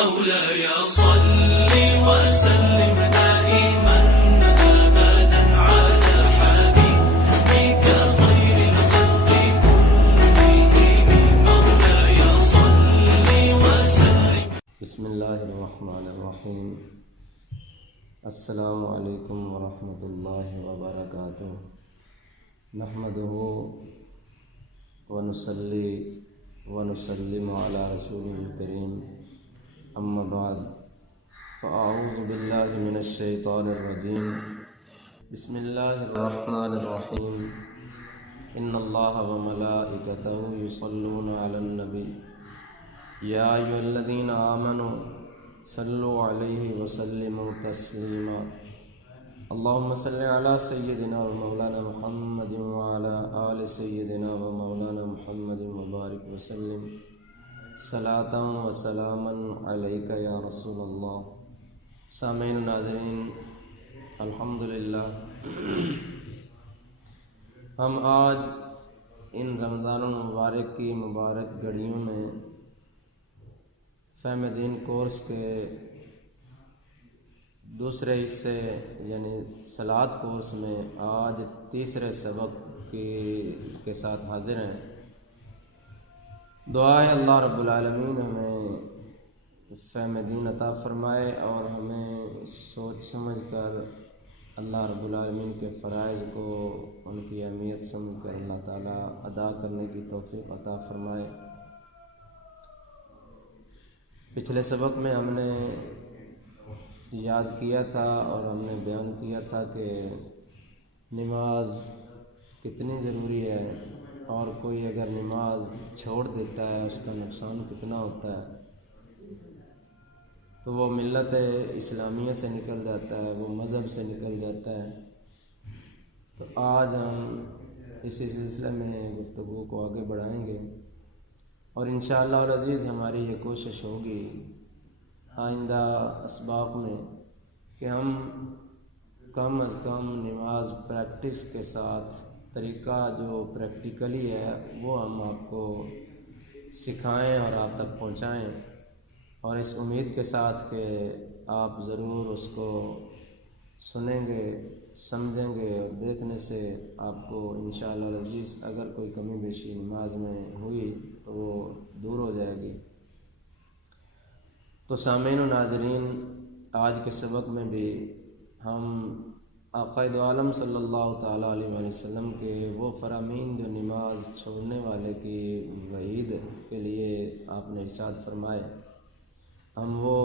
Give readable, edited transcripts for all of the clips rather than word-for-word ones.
مولاي صل وسلم دائما أبدا على حبيبك خير الخلق كلهم مولاي صل وسلم. بسم الله الرحمن الرحيم. السلام علیکم ورحمۃ اللہ وبرکاتہ. نحمده ونصلي ونسلم على رسوله الكريم. اما بعد فاعوذ بالله من الشیطان الرجیم. بسم اللہ الرحمن الرحیم. ان اللہ وملائکته یصلون علی النبی یا ایھا الذین آمنوا صلوا علیہ وسلموا تسلیما. اللهم صل على سيدنا ومولانا محمد وعلى آل سيدنا ومولانا محمد وبارك وسلم صلاة وسلاما عليك يا رسول اللہ. سامعین ناظرین، الحمدللہ ہم آج ان رمضان المبارک کی مبارک گھڑیوں میں فہم دین کورس کے دوسرے حصے یعنی صلاۃ کورس میں آج تیسرے سبق کے ساتھ حاضر ہیں. دعا ہے اللہ رب العالمین ہمیں فہم دین عطا فرمائے اور ہمیں سوچ سمجھ کر اللہ رب العالمین کے فرائض کو ان کی اہمیت سمجھ کر اللہ تعالیٰ ادا کرنے کی توفیق عطا فرمائے. پچھلے سبق میں ہم نے یاد کیا تھا اور ہم نے بیان کیا تھا کہ نماز کتنی ضروری ہے اور کوئی اگر نماز چھوڑ دیتا ہے اس کا نقصان کتنا ہوتا ہے. تو وہ ملت اسلامیہ سے نکل جاتا ہے، وہ مذہب سے نکل جاتا ہے. تو آج ہم اسی سلسلے میں گفتگو کو آگے بڑھائیں گے اور انشاءاللہ العزیز ہماری یہ کوشش ہوگی آئندہ اسباق میں کہ ہم کم از کم نماز پریکٹس کے ساتھ طریقہ جو پریکٹیکلی ہے وہ ہم آپ کو سکھائیں اور آپ تک پہنچائیں، اور اس امید کے ساتھ کہ آپ ضرور اس کو سنیں گے، سمجھیں گے اور دیکھنے سے آپ کو انشاءاللہ العزیز اگر کوئی کمی بیشی نماز میں ہوئی تو وہ دور ہو جائے گی. تو سامعین و ناظرین، آج کے سبق میں بھی ہم آقا دو عالم صلی اللہ تعالیٰ علیہ وآلہ وسلم کے وہ فرامین جو نماز چھوڑنے والے کی وعید کے لیے آپ نے ارشاد فرمائے، ہم وہ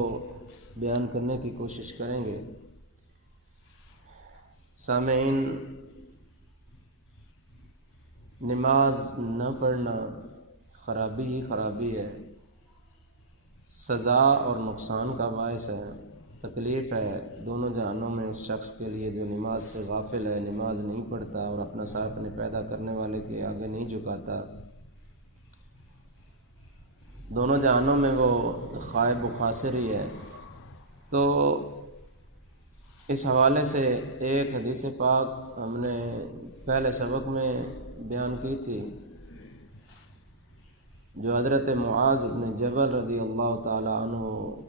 بیان کرنے کی کوشش کریں گے. سامعین، نماز نہ پڑھنا خرابی ہی خرابی ہے، سزا اور نقصان کا باعث ہے، تکلیف ہے دونوں جہانوں میں اس شخص کے لیے جو نماز سے غافل ہے، نماز نہیں پڑھتا اور اپنا سر اپنے پیدا کرنے والے کے آگے نہیں جھکاتا. دونوں جہانوں میں وہ خائب و خاسر ہی ہے. تو اس حوالے سے ایک حدیث پاک ہم نے پہلے سبق میں بیان کی تھی جو حضرت معاذ بن جبل رضی اللہ تعالی عنہ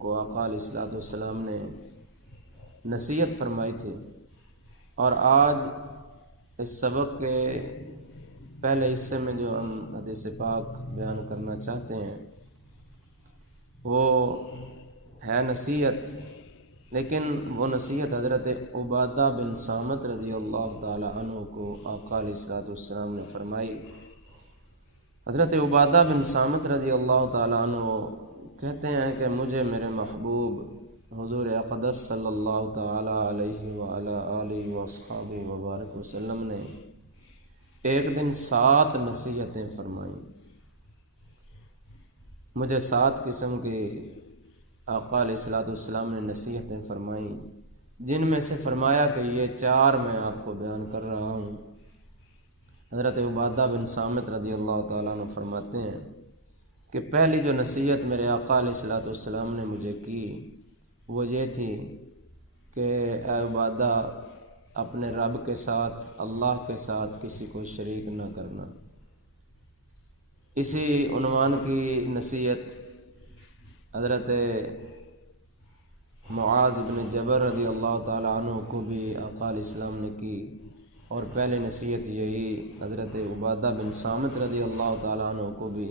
کو آقا علیہ الصلوۃ والسلام نے نصیحت فرمائی تھی. اور آج اس سبق کے پہلے حصے میں جو ہم حدیث پاک بیان کرنا چاہتے ہیں وہ ہے نصیحت، لیکن وہ نصیحت حضرت عبادہ بن صامت رضی اللہ تعالی عنہ کو آقا علیہ الصلوۃ والسلام نے فرمائی. حضرت عبادہ بن صامت رضی اللہ تعالیٰ عنہ کہتے ہیں کہ مجھے میرے محبوب حضور اقدس صلی اللہ تعالیٰ علیہ وآلہ آلہ وصحبہ وبارک وسلم نے ایک دن 7 نصیحتیں فرمائیں. مجھے 7 قسم کی آقا علیہ الصلوۃ والسلام نے نصیحتیں فرمائیں، جن میں سے فرمایا کہ یہ 4 میں آپ کو بیان کر رہا ہوں. حضرت عبادہ بن صامت رضی اللہ تعالیٰ عنہ فرماتے ہیں کہ پہلی جو نصیحت میرے آقا علیہ الصلوۃ والسلام نے مجھے کی وہ یہ تھی کہ اے عبادہ، اپنے رب کے ساتھ، اللہ کے ساتھ کسی کو شریک نہ کرنا. اسی عنوان کی نصیحت حضرت معاذ بن جبل رضی اللہ تعالیٰ عنہ کو بھی آقا علیہ السلام نے کی، اور پہلی نصیحت یہی حضرت عبادہ بن صامت رضی اللہ تعالیٰ عنہ کو بھی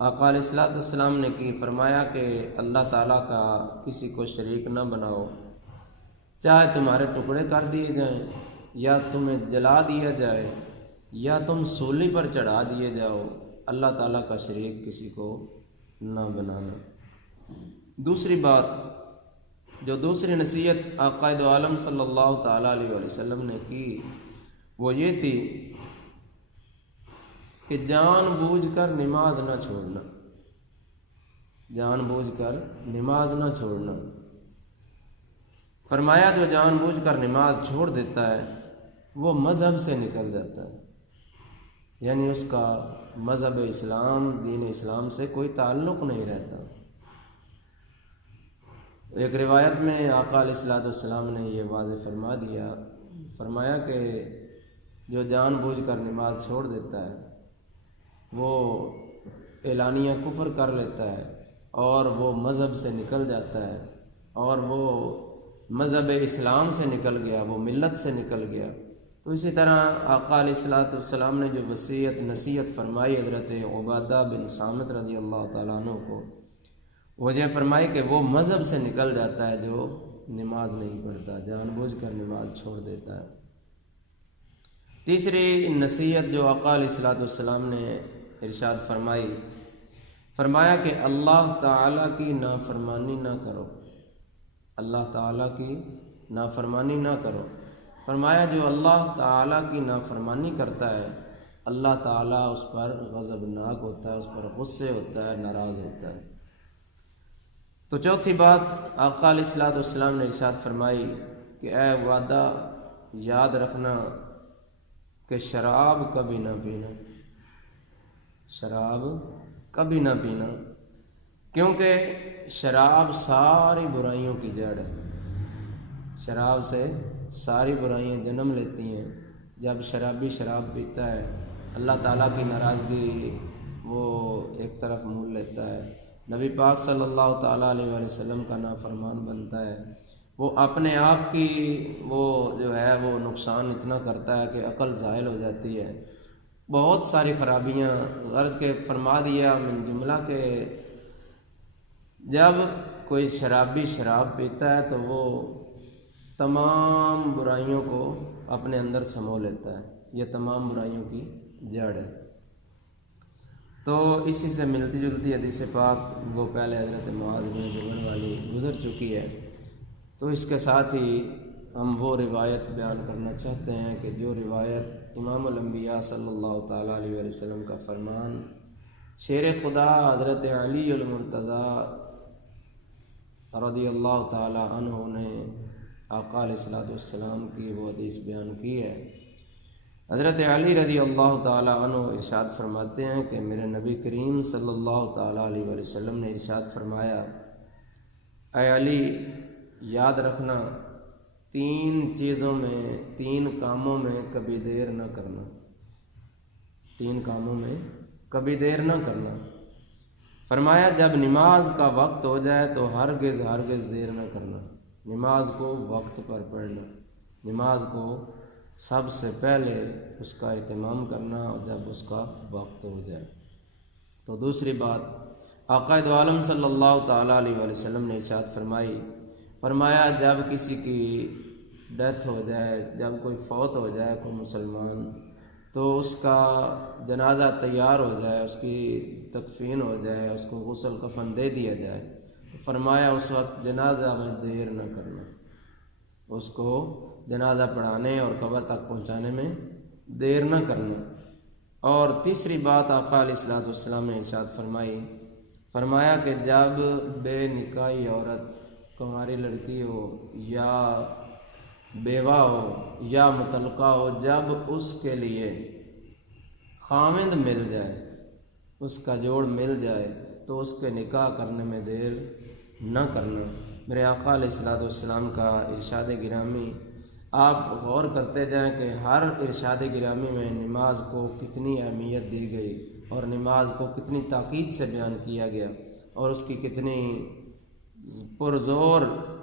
آقا علیہ السلام نے کی۔ فرمایا کہ اللہ تعالیٰ کا کسی کو شریک نہ بناؤ، چاہے تمہارے ٹکڑے کر دیے جائیں، یا تمہیں جلا دیا جائے، یا تم سولی پر چڑھا دیے جاؤ، اللہ تعالیٰ کا شریک کسی کو نہ بنانا۔ دوسری بات، جو دوسری نصیحت آقا دو عالم صلی اللہ تعالیٰ علیہ وسلم نے کی، وہ یہ تھی کہ جان بوجھ کر نماز نہ چھوڑنا، جان بوجھ کر نماز نہ چھوڑنا۔ فرمایا جو جان بوجھ کر نماز چھوڑ دیتا ہے وہ مذہب سے نکل جاتا ہے، یعنی اس کا مذہب اسلام، دین اسلام سے کوئی تعلق نہیں رہتا۔ ایک روایت میں آقا علیہ السلام نے یہ واضح فرما دیا، فرمایا کہ جو جان بوجھ کر نماز چھوڑ دیتا ہے وہ اعلانیہ کفر کر لیتا ہے، اور وہ مذہب سے نکل جاتا ہے، اور وہ مذہب اسلام سے نکل گیا، وہ ملت سے نکل گیا۔ تو اسی طرح آقا علیہ السلام نے جو نصیحت فرمائی حضرت عبادہ بن صامت رضی اللہ تعالیٰ عنہ کو، وہ یہ فرمائی کہ وہ مذہب سے نکل جاتا ہے جو نماز نہیں پڑھتا، جان بوجھ کر نماز چھوڑ دیتا ہے۔ تیسری نصیحت جو آقا علیہ السلام نے ارشاد فرمائی، فرمایا کہ اللہ تعالیٰ کی نافرمانی نہ کرو، اللہ تعالیٰ کی نافرمانی نہ کرو۔ فرمایا جو اللہ تعالیٰ کی نافرمانی کرتا ہے اللہ تعالیٰ اس پر غضبناک ہوتا ہے، اس پر غصے ہوتا ہے، ناراض ہوتا ہے۔ تو چوتھی بات آقا علیہ السلام نے ارشاد فرمائی کہ اے وعدہ یاد رکھنا کہ شراب کبھی نہ پینا، شراب کبھی نہ پینا، کیونکہ شراب ساری برائیوں کی جڑ ہے، شراب سے ساری برائیاں جنم لیتی ہیں۔ جب شرابی شراب پیتا ہے اللہ تعالیٰ کی ناراضگی وہ ایک طرف مول لیتا ہے، نبی پاک صلی اللہ تعالیٰ علیہ وسلم کا نافرمان بنتا ہے، وہ اپنے آپ کی وہ جو ہے وہ نقصان اتنا کرتا ہے کہ عقل زائل ہو جاتی ہے، بہت ساری خرابیاں غرض کے فرما دیا من جملہ کہ جب کوئی شرابی شراب پیتا ہے تو وہ تمام برائیوں کو اپنے اندر سمو لیتا ہے، یہ تمام برائیوں کی جڑ ہے۔ تو اسی سے ملتی جلتی حدیث پاک وہ پہلے حضرت معاذ بن جبل والی گزر چکی ہے، تو اس کے ساتھ ہی ہم وہ روایت بیان کرنا چاہتے ہیں کہ جو روایت امام الانبیاء صلی اللہ تعالیٰ علیہ وسلم کا فرمان، شیر خدا حضرت علی المرتضیٰ رضی اللہ تعالیٰ عنہ نے آقا علیہ السلام کی وہ حدیث بیان کی ہے۔ حضرت علی رضی اللہ تعالیٰ عنہ ارشاد فرماتے ہیں کہ میرے نبی کریم صلی اللہ تعالیٰ علیہ وسلم نے ارشاد فرمایا، اے علی یاد رکھنا تین چیزوں میں، تین کاموں میں کبھی دیر نہ کرنا، تین کاموں میں کبھی دیر نہ کرنا۔ فرمایا جب نماز کا وقت ہو جائے تو ہرگز دیر نہ کرنا، نماز کو وقت پر پڑھنا، نماز کو سب سے پہلے اس کا اہتمام کرنا اور جب اس کا وقت ہو جائے۔ تو دوسری بات آقا دو عالم صلی اللہ تعالیٰ علیہ وسلم نے ارشاد فرمایا جب کسی کی ڈیتھ ہو جائے، جب کوئی فوت ہو جائے کوئی مسلمان، تو اس کا جنازہ تیار ہو جائے، اس کی تکفین ہو جائے، اس کو غسل کفن دے دیا جائے، فرمایا اس وقت جنازہ میں دیر نہ کرنا، اس کو جنازہ پڑھانے اور قبر تک پہنچانے میں دیر نہ کرنا۔ اور تیسری بات آقا علیہ السلام نے ارشاد فرمایا کہ جب بے نکاحی عورت، کنواری لڑکی ہو یا بیوہ ہو یا مطلقہ ہو، جب اس کے لیے خاوند مل جائے، اس کا جوڑ مل جائے تو اس کے نکاح کرنے میں دیر نہ کرنا۔ میرے آقا علیہ السلام کا ارشاد گرامی آپ غور کرتے جائیں کہ ہر ارشاد گرامی میں نماز کو کتنی اہمیت دی گئی اور نماز کو کتنی تاکید سے بیان کیا گیا۔ اور اس کی کتنی پرزور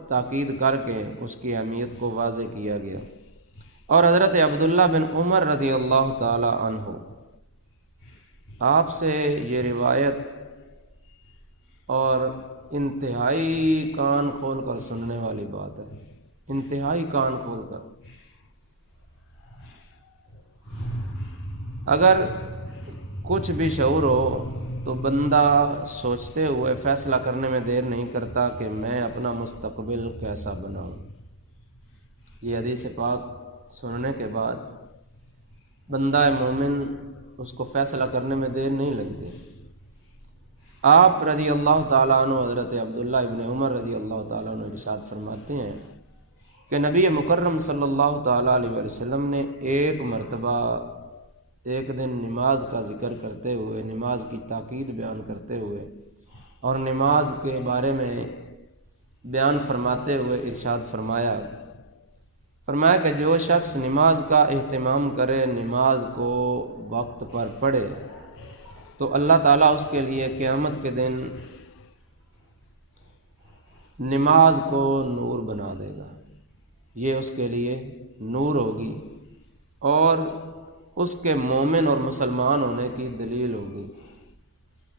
تاکید کر کے اس کی اہمیت کو واضح کیا گیا۔ اور حضرت عبداللہ بن عمر رضی اللہ تعالی عنہ آپ سے یہ روایت اور انتہائی کان کھول کر سننے والی بات ہے، انتہائی کان کھول کر۔ اگر کچھ بھی شعور ہو تو بندہ سوچتے ہوئے فیصلہ کرنے میں دیر نہیں کرتا کہ میں اپنا مستقبل کیسا بناؤں۔ یہ حدیث پاک سننے کے بعد بندہ مومن اس کو فیصلہ کرنے میں دیر نہیں لگتی۔ آپ رضی اللہ تعالیٰ عنہ حضرت عبداللہ ابن عمر رضی اللہ تعالیٰ عنہ ارشاد فرماتے ہیں کہ نبی مکرم صلی اللہ تعالیٰ علیہ وسلم نے ایک مرتبہ ایک دن نماز کا ذکر کرتے ہوئے، نماز کی تاکید بیان کرتے ہوئے اور نماز کے بارے میں بیان فرماتے ہوئے ارشاد فرمایا کہ جو شخص نماز کا اہتمام کرے، نماز کو وقت پر پڑھے، تو اللہ تعالیٰ اس کے لیے قیامت کے دن نماز کو نور بنا دے گا۔ یہ اس کے لیے نور ہوگی اور اس کے مومن اور مسلمان ہونے کی دلیل ہوگی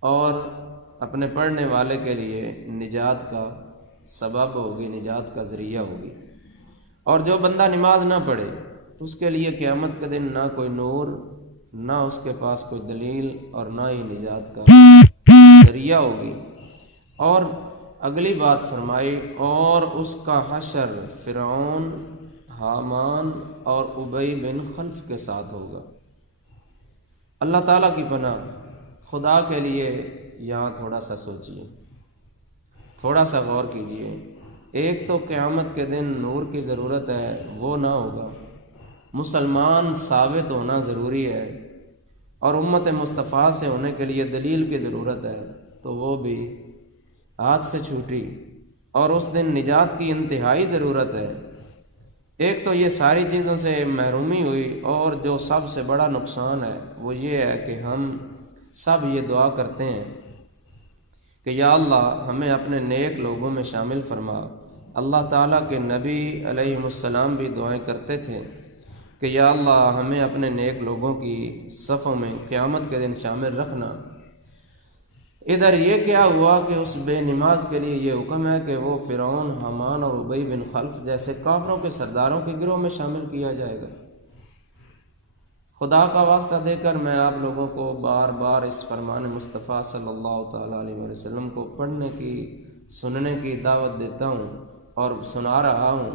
اور اپنے پڑھنے والے کے لیے نجات کا سبب ہوگی، نجات کا ذریعہ ہوگی۔ اور جو بندہ نماز نہ پڑھے اس کے لیے قیامت کے دن نہ کوئی نور، نہ اس کے پاس کوئی دلیل اور نہ ہی نجات کا ذریعہ ہوگی۔ اور اگلی بات فرمائی، اور اس کا حشر فرعون، حامان اور ابی بن خلف کے ساتھ ہوگا۔ اللہ تعالیٰ کی پناہ، خدا کے لیے یہاں تھوڑا سا سوچیے، تھوڑا سا غور کیجیے۔ ایک تو قیامت کے دن نور کی ضرورت ہے، وہ نہ ہوگا۔ مسلمان ثابت ہونا ضروری ہے اور امت مصطفیٰ سے ہونے کے لیے دلیل کی ضرورت ہے، تو وہ بھی ہاتھ سے چھوٹی۔ اور اس دن نجات کی انتہائی ضرورت ہے۔ ایک تو یہ ساری چیزوں سے محرومی ہوئی، اور جو سب سے بڑا نقصان ہے وہ یہ ہے کہ ہم سب یہ دعا کرتے ہیں کہ یا اللہ ہمیں اپنے نیک لوگوں میں شامل فرما۔ اللہ تعالیٰ کے نبی علیہ السلام بھی دعائیں کرتے تھے کہ یا اللہ ہمیں اپنے نیک لوگوں کی صفوں میں قیامت کے دن شامل رکھنا۔ ادھر یہ کیا ہوا کہ اس بے نماز کے لیے یہ حکم ہے کہ وہ فرعون، حامان اور ابی بن خلف جیسے کافروں کے سرداروں کے گروہ میں شامل کیا جائے گا۔ خدا کا واسطہ دے کر میں آپ لوگوں کو بار بار اس فرمان مصطفیٰ صلی اللہ تعالیٰ علیہ وسلم کو پڑھنے کی، سننے کی دعوت دیتا ہوں اور سنا رہا ہوں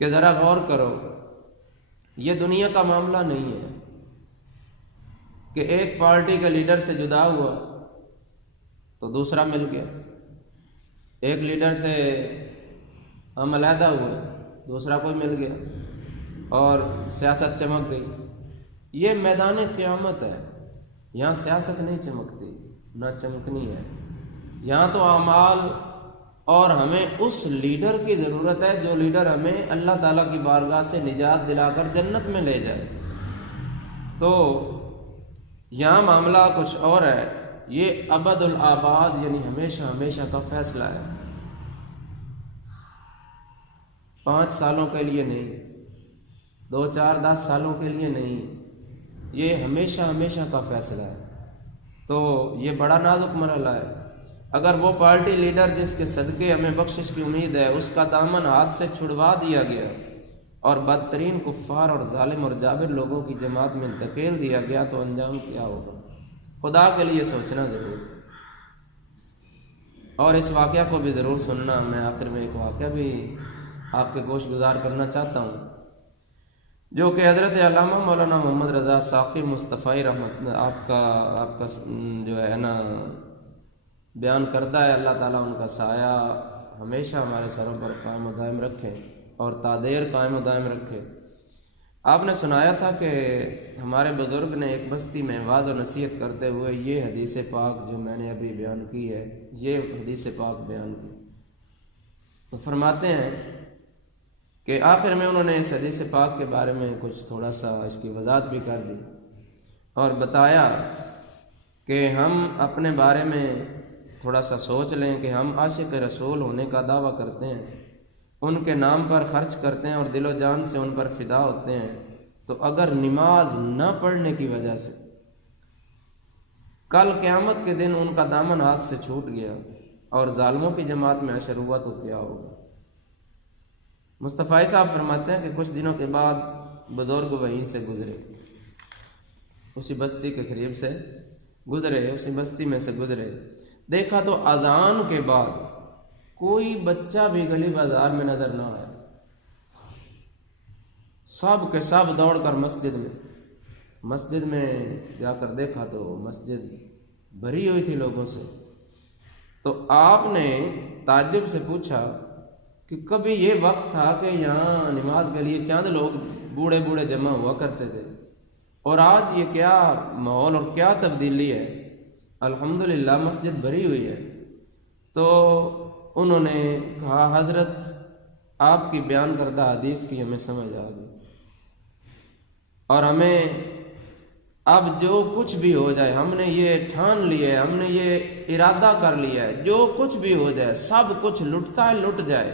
کہ ذرا غور کرو۔ یہ دنیا کا معاملہ نہیں ہے کہ ایک پارٹی کے لیڈر سے جدا ہوا تو دوسرا مل گیا، ایک لیڈر سے ہم علیحدہ ہوئے، دوسرا کوئی مل گیا اور سیاست چمک گئی۔ یہ میدان قیامت ہے، یہاں سیاست نہیں چمکتی، نہ چمکنی ہے۔ یہاں تو اعمال، اور ہمیں اس لیڈر کی ضرورت ہے جو لیڈر ہمیں اللہ تعالیٰ کی بارگاہ سے نجات دلا کر جنت میں لے جائے۔ تو یہاں معاملہ کچھ اور ہے، یہ ابد الآباد یعنی ہمیشہ ہمیشہ کا فیصلہ ہے، 5 سالوں کے لیے نہیں، 2 4 10 سالوں کے لیے نہیں، یہ ہمیشہ ہمیشہ کا فیصلہ ہے۔ تو یہ بڑا نازک مرحلہ ہے۔ اگر وہ پارٹی لیڈر جس کے صدقے ہمیں بخشش کی امید ہے اس کا دامن ہاتھ سے چھڑوا دیا گیا اور بدترین کفار اور ظالم اور جابر لوگوں کی جماعت میں دھکیل دیا گیا تو انجام کیا ہوگا؟ خدا کے لیے سوچنا ضرور، اور اس واقعہ کو بھی ضرور سننا۔ میں آخر میں ایک واقعہ بھی آپ کے گوش گزار کرنا چاہتا ہوں جو کہ حضرت علامہ مولانا محمد رضا ثاقب مصطفی رحمت آپ کا جو ہے نا بیان کرتا ہے۔ اللہ تعالیٰ ان کا سایہ ہمیشہ ہمارے سروں پر قائم و دائم رکھے اور تادیر قائم و دائم رکھے۔ آپ نے سنایا تھا کہ ہمارے بزرگ نے ایک بستی میں واعظ و نصیحت کرتے ہوئے یہ حدیث پاک جو میں نے ابھی بیان کی ہے، یہ حدیث پاک بیان کی، تو فرماتے ہیں کہ آخر میں انہوں نے اس حدیث پاک کے بارے میں کچھ تھوڑا سا اس کی وضاحت بھی کر دی اور بتایا کہ ہم اپنے بارے میں تھوڑا سا سوچ لیں کہ ہم عاشق رسول ہونے کا دعویٰ کرتے ہیں، ان کے نام پر خرچ کرتے ہیں اور دل و جان سے ان پر فدا ہوتے ہیں، تو اگر نماز نہ پڑھنے کی وجہ سے کل قیامت کے دن ان کا دامن ہاتھ سے چھوٹ گیا اور ظالموں کی جماعت میں حشر ہوا تو کیا ہوگا؟ مصطفی صاحب فرماتے ہیں کہ کچھ دنوں کے بعد بزرگ وہیں سے گزرے، اسی بستی کے قریب سے گزرے، اسی بستی میں سے گزرے، دیکھا تو اذان کے بعد کوئی بچہ بھی گلی بازار میں نظر نہ آیا، سب کے سب دوڑ کر مسجد میں جا کر دیکھا تو مسجد بھری ہوئی تھی لوگوں سے۔ تو آپ نے تعجب سے پوچھا کہ کبھی یہ وقت تھا کہ یہاں نماز کے لیے چند لوگ بوڑھے جمع ہوا کرتے تھے، اور آج یہ کیا ماحول اور کیا تبدیلی ہے؟ الحمدللہ مسجد بھری ہوئی ہے۔ تو انہوں نے کہا حضرت آپ کی بیان کردہ حدیث کی ہمیں سمجھ آ گئی، اور ہمیں اب جو کچھ بھی ہو جائے ہم نے یہ ٹھان لیا ہے، ہم نے یہ ارادہ کر لیا ہے، جو کچھ بھی ہو جائے سب کچھ لٹتا ہے لٹ جائے،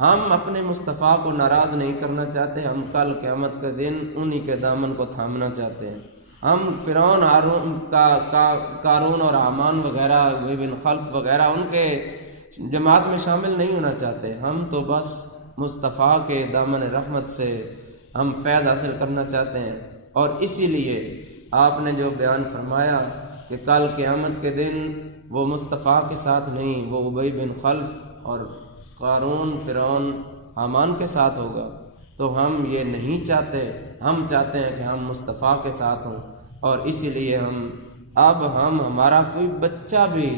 ہم اپنے مصطفیٰ کو ناراض نہیں کرنا چاہتے، ہم کل قیامت کے دن انہی کے دامن کو تھامنا چاہتے ہیں، ہم فرعون قارون اور حامان وغیرہ بن خلف وغیرہ ان کے جماعت میں شامل نہیں ہونا چاہتے، ہم تو بس مصطفیٰ کے دامن رحمت سے ہم فیض حاصل کرنا چاہتے ہیں۔ اور اسی لیے آپ نے جو بیان فرمایا کہ کل قیامت کے دن وہ مصطفیٰ کے ساتھ نہیں، وہ ابی بن خلف اور قارون فرعون حامان کے ساتھ ہوگا، تو ہم یہ نہیں چاہتے، ہم چاہتے ہیں کہ ہم مصطفیٰ کے ساتھ ہوں، اور اسی لیے ہم ہمارا کوئی بچہ بھی،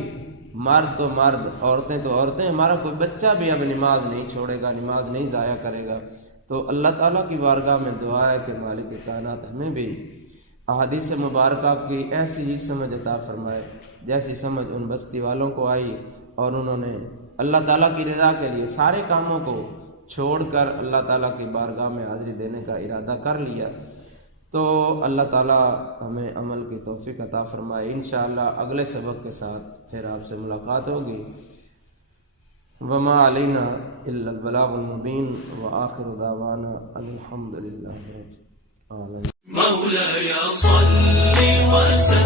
مرد تو مرد، عورتیں تو عورتیں، ہمارا کوئی بچہ بھی اب نماز نہیں چھوڑے گا، نماز نہیں ضائع کرے گا۔ تو اللہ تعالیٰ کی بارگاہ میں دعا ہے کہ مالک کائنات ہمیں بھی احادیث مبارکہ کی ایسی ہی سمجھ عطا فرمائے جیسی سمجھ ان بستی والوں کو آئی، اور انہوں نے اللہ تعالیٰ کی رضا کے لیے سارے کاموں کو چھوڑ کر اللہ تعالیٰ کی بارگاہ میں حاضری دینے کا ارادہ کر لیا۔ تو اللہ تعالیٰ ہمیں عمل کی توفیق عطا فرمائے۔ انشاءاللہ اگلے سبق کے ساتھ پھر آپ سے ملاقات ہوگی۔ وما علینا الا البلاغ المبین وآخر دعوانا الحمدللہ رب العالمین۔ مولاي صل وسلم